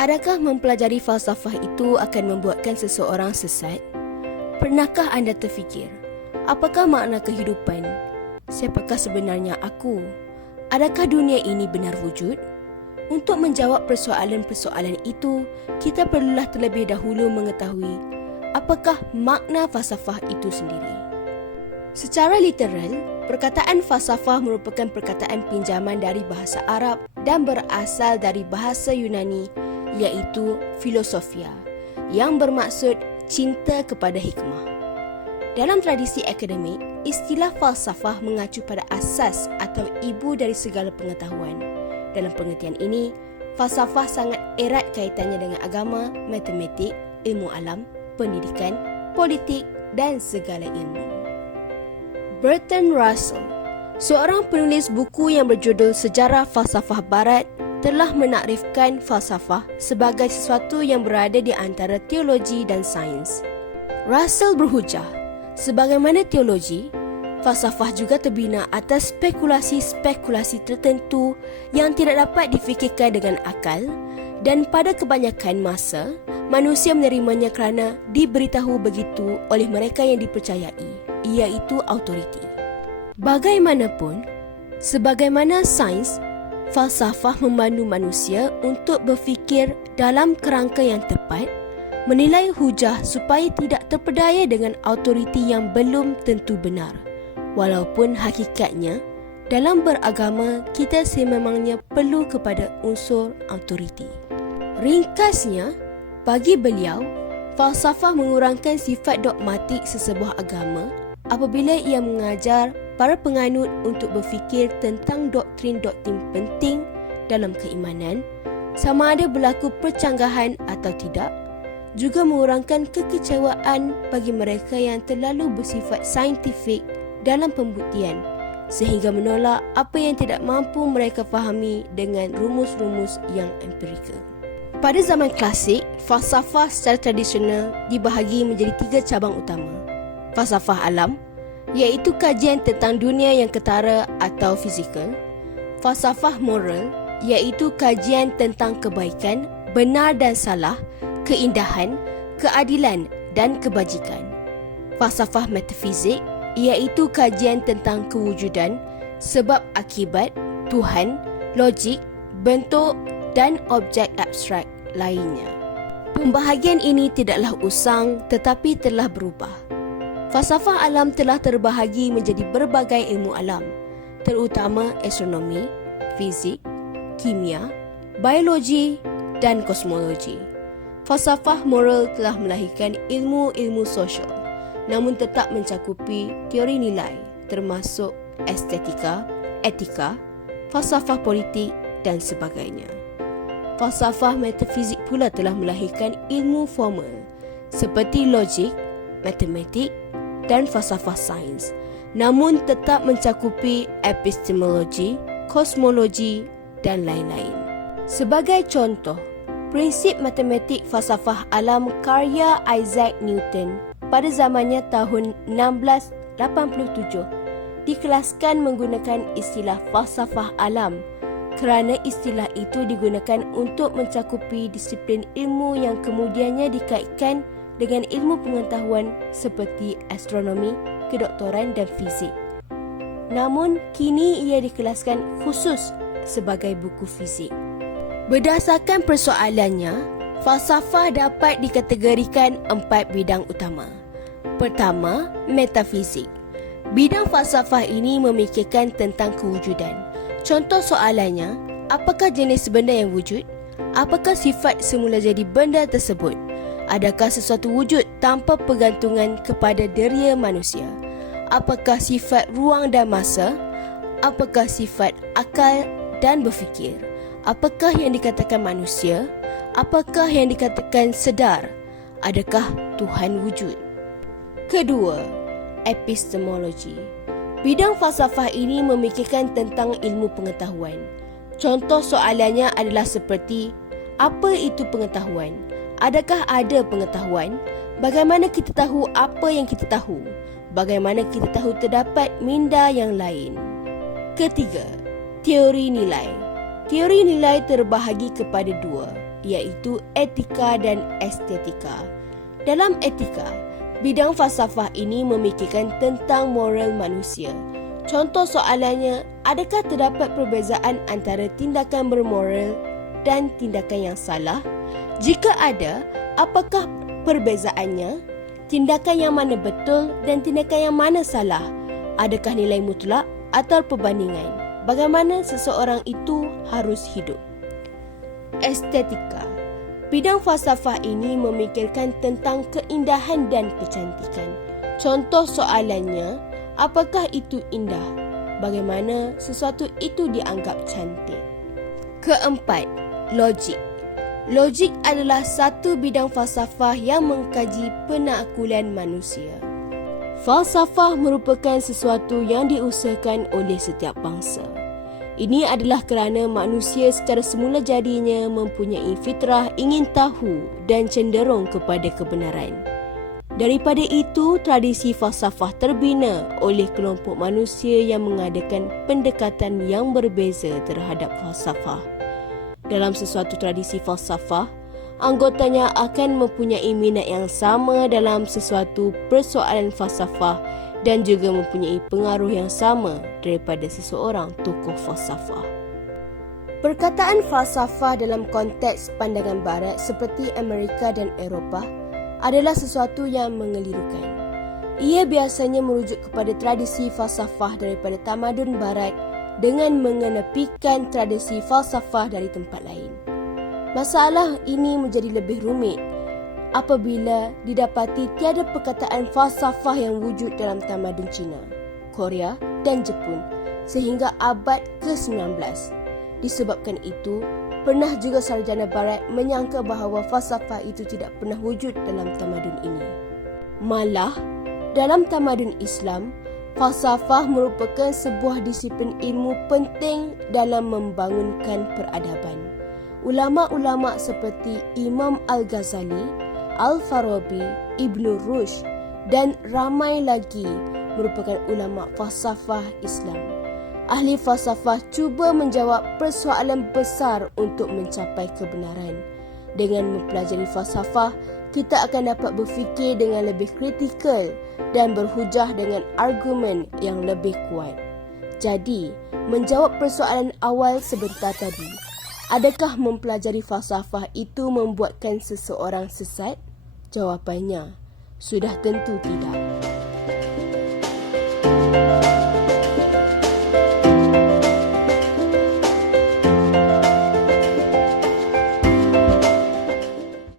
Adakah mempelajari falsafah itu akan membuatkan seseorang sesat? Pernahkah anda terfikir, apakah makna kehidupan? Siapakah sebenarnya aku? Adakah dunia ini benar wujud? Untuk menjawab persoalan-persoalan itu, kita perlulah terlebih dahulu mengetahui apakah makna falsafah itu sendiri. Secara literal, perkataan falsafah merupakan perkataan pinjaman dari bahasa Arab dan berasal dari bahasa Yunani iaitu filosofia yang bermaksud cinta kepada hikmah. Dalam tradisi akademik, istilah falsafah mengacu pada asas atau ibu dari segala pengetahuan. Dalam pengertian ini, falsafah sangat erat kaitannya dengan agama, matematik, ilmu alam, pendidikan, politik dan segala ilmu. Bertrand Russell, seorang penulis buku yang berjudul Sejarah Falsafah Barat, telah menakrifkan falsafah sebagai sesuatu yang berada di antara teologi dan sains. Russell berhujah, sebagaimana teologi, falsafah juga terbina atas spekulasi-spekulasi tertentu yang tidak dapat difikirkan dengan akal dan pada kebanyakan masa, manusia menerimanya kerana diberitahu begitu oleh mereka yang dipercayai, iaitu autoriti. Bagaimanapun, sebagaimana sains, falsafah memandu manusia untuk berfikir dalam kerangka yang tepat, menilai hujah supaya tidak terpedaya dengan autoriti yang belum tentu benar. Walaupun hakikatnya, dalam beragama, kita sememangnya perlu kepada unsur autoriti. Ringkasnya, bagi beliau, falsafah mengurangkan sifat dogmatik sesebuah agama apabila ia mengajar para penganut untuk berfikir tentang doktrin-doktrin penting dalam keimanan, sama ada berlaku percanggahan atau tidak, juga mengurangkan kekecewaan bagi mereka yang terlalu bersifat saintifik dalam pembuktian, sehingga menolak apa yang tidak mampu mereka fahami dengan rumus-rumus yang empirikal. Pada zaman klasik, falsafah secara tradisional dibahagi menjadi 3 cabang utama. Falsafah alam, iaitu kajian tentang dunia yang ketara atau fizikal. Falsafah moral, iaitu kajian tentang kebaikan, benar dan salah, keindahan, keadilan dan kebajikan. Falsafah metafizik, iaitu kajian tentang kewujudan, sebab akibat, Tuhan, logik, bentuk dan objek abstrak lainnya. Pembahagian ini tidaklah usang tetapi telah berubah. Falsafah alam telah terbahagi menjadi berbagai ilmu alam, terutama astronomi, fizik, kimia, biologi dan kosmologi. Falsafah moral telah melahirkan ilmu-ilmu sosial, namun tetap mencakupi teori nilai termasuk estetika, etika, falsafah politik dan sebagainya. Falsafah metafizik pula telah melahirkan ilmu formal seperti logik, matematik dan falsafah sains, namun tetap mencakupi epistemologi, kosmologi dan lain-lain. Sebagai contoh, prinsip matematik falsafah alam karya Isaac Newton pada zamannya tahun 1687 dikelaskan menggunakan istilah falsafah alam kerana istilah itu digunakan untuk mencakupi disiplin ilmu yang kemudiannya dikaitkan dengan ilmu pengetahuan seperti astronomi, kedoktoran dan fizik. Namun, kini ia dikelaskan khusus sebagai buku fizik. Berdasarkan persoalannya, falsafah dapat dikategorikan 4 bidang utama. Pertama, metafizik. Bidang falsafah ini memikirkan tentang kewujudan. Contoh soalannya, apakah jenis benda yang wujud? Apakah sifat semula jadi benda tersebut? Adakah sesuatu wujud tanpa pergantungan kepada deria manusia? Apakah sifat ruang dan masa? Apakah sifat akal dan berfikir? Apakah yang dikatakan manusia? Apakah yang dikatakan sedar? Adakah Tuhan wujud? Kedua, epistemologi. Bidang falsafah ini memikirkan tentang ilmu pengetahuan. Contoh soalannya adalah seperti, apa itu pengetahuan? Adakah ada pengetahuan? Bagaimana kita tahu apa yang kita tahu? Bagaimana kita tahu terdapat minda yang lain? Ketiga, teori nilai. Teori nilai terbahagi kepada 2. iaitu etika dan estetika. Dalam etika, bidang falsafah ini memikirkan tentang moral manusia. Contoh soalannya, adakah terdapat perbezaan antara tindakan bermoral dan tindakan yang salah? Jika ada, apakah perbezaannya? Tindakan yang mana betul dan tindakan yang mana salah? Adakah nilai mutlak atau perbandingan? Bagaimana seseorang itu harus hidup? Estetika. Bidang falsafah ini memikirkan tentang keindahan dan kecantikan. Contoh soalannya, apakah itu indah? Bagaimana sesuatu itu dianggap cantik? Keempat, logik. Logik adalah satu bidang falsafah yang mengkaji penaklukan manusia. Falsafah merupakan sesuatu yang diusahakan oleh setiap bangsa. Ini adalah kerana manusia secara semula jadinya mempunyai fitrah ingin tahu dan cenderung kepada kebenaran. Daripada itu, tradisi falsafah terbina oleh kelompok manusia yang mengadakan pendekatan yang berbeza terhadap falsafah. Dalam sesuatu tradisi falsafah, anggotanya akan mempunyai minat yang sama dalam sesuatu persoalan falsafah dan juga mempunyai pengaruh yang sama daripada seseorang tokoh falsafah. Perkataan falsafah dalam konteks pandangan barat seperti Amerika dan Eropah adalah sesuatu yang mengelirukan. Ia biasanya merujuk kepada tradisi falsafah daripada tamadun barat dengan mengenepikan tradisi falsafah dari tempat lain. Masalah ini menjadi lebih rumit apabila didapati tiada perkataan falsafah yang wujud dalam tamadun Cina, Korea dan Jepun sehingga abad ke-19. Disebabkan itu, pernah juga sarjana barat menyangka bahawa falsafah itu tidak pernah wujud dalam tamadun ini. Malah, dalam tamadun Islam, falsafah merupakan sebuah disiplin ilmu penting dalam membangunkan peradaban. Ulama-ulama seperti Imam Al-Ghazali, Al-Farabi, Ibn Rushd dan ramai lagi merupakan ulama falsafah Islam. Ahli falsafah cuba menjawab persoalan besar untuk mencapai kebenaran. Dengan mempelajari falsafah, kita akan dapat berfikir dengan lebih kritikal dan berhujah dengan argumen yang lebih kuat. Jadi, menjawab persoalan awal sebentar tadi, adakah mempelajari falsafah itu membuatkan seseorang sesat? Jawapannya, sudah tentu tidak.